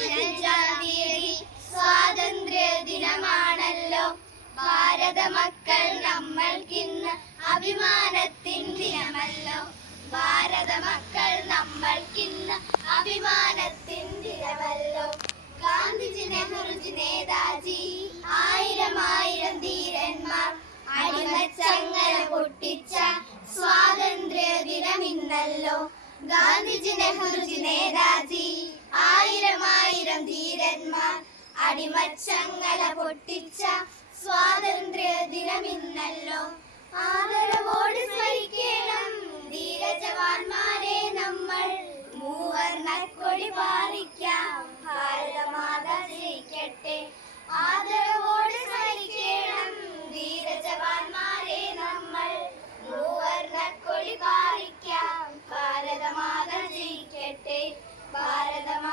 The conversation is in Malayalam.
തീയതി സ്വാതന്ത്ര്യ ദിനമാണല്ലോ. ഭാരത മക്കൾ നമ്മൾക്കിന്ന് അഭിമാനത്തിൻ ദിനമല്ലോ. ഭാരത മക്കൾ നമ്മൾക്കിന്ന് അഭിമാനത്തിൻ ദിനമല്ലോ. ഗാന്ധിജി, നെഹ്റുജി, നേതാജി, ആയിരം ആയിരം ധീരന്മാർ അടിമച്ചങ്ങല പൊട്ടിച്ച സ്വാതന്ത്ര്യ ദിനം ഇന്നല്ലോ. ഗാന്ധിജി, നെഹ്റുജി, നേതാജി, ആയിരം ആയിരം ധീരന്മാർ അടിമച്ചങ്ങല പൊട്ടിച്ച സ്വാതന്ത്ര്യ ദിനം ഇന്നല്ലോ. ആദരവോട് സ്മരിക്കണം ധീരജവാന്മാരെ നമ്മൾ. മൂവർണ്ണക്കൊടി പാറിക്കാം, ഭാരതമാതാ ജയിക്കട്ടെ. ആദരവോട് സ്മരിക്കണം ധീരജവാന്മാരെ നമ്മൾ. മൂവർണ്ണക്കൊടി പാറിക്കാം, ഭാരതമാതാ ജയിക്കട്ടെ. ഭാരതമാതാ